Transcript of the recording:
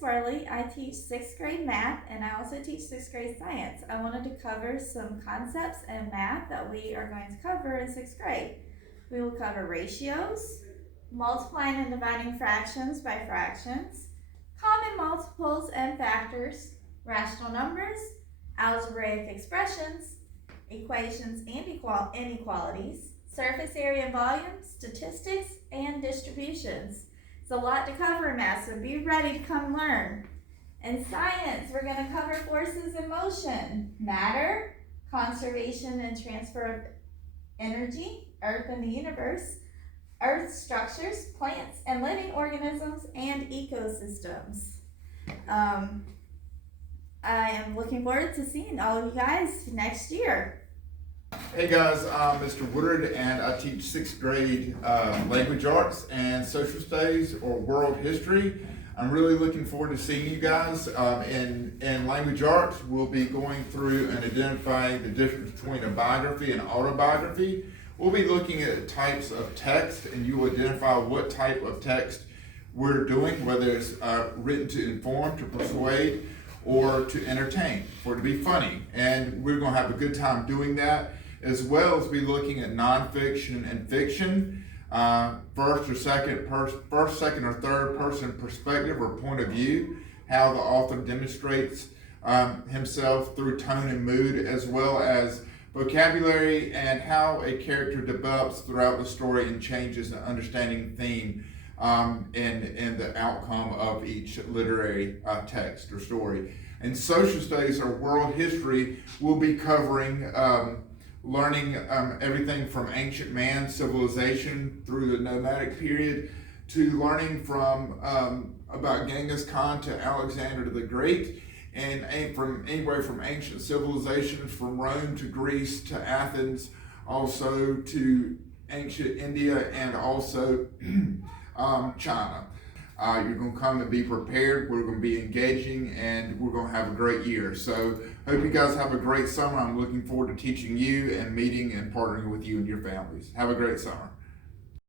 Worley. I teach 6th grade math and I also teach 6th grade science. I wanted to cover some concepts in math that we are going to cover in 6th grade. We will cover ratios, multiplying and dividing fractions by fractions, common multiples and factors, rational numbers, algebraic expressions, equations and inequalities, surface area and volume, statistics, and distributions. It's a lot to cover in math, so be ready to come learn. In science, we're going to cover forces in motion, matter, conservation and transfer of energy, Earth and the universe, Earth structures, plants and living organisms, and ecosystems. I am looking forward to seeing all of you guys next year. Hey guys, I'm Mr. Woodard and I teach 6th grade language arts and social studies or world history. I'm really looking forward to seeing you guys. In language arts, we'll be going through and identifying the difference between a biography and autobiography. We'll be looking at types of text and you will identify what type of text we're doing, whether it's written to inform, to persuade, or to entertain, or to be funny. And we're going to have a good time doing that, as well as be looking at nonfiction and fiction, first, second, or third person perspective or point of view, how the author demonstrates himself through tone and mood, as well as vocabulary and how a character develops throughout the story and changes in understanding theme and the outcome of each literary text or story. And social studies or world history will be covering learning everything from ancient man civilization through the nomadic period to learning from about Genghis Khan to Alexander the Great, and from anywhere from ancient civilizations from Rome to Greece to Athens, also to ancient India and also China. You're going to come and be prepared. We're going to be engaging and we're going to have a great year. So hope you guys have a great summer. I'm looking forward to teaching you and meeting and partnering with you and your families. Have a great summer.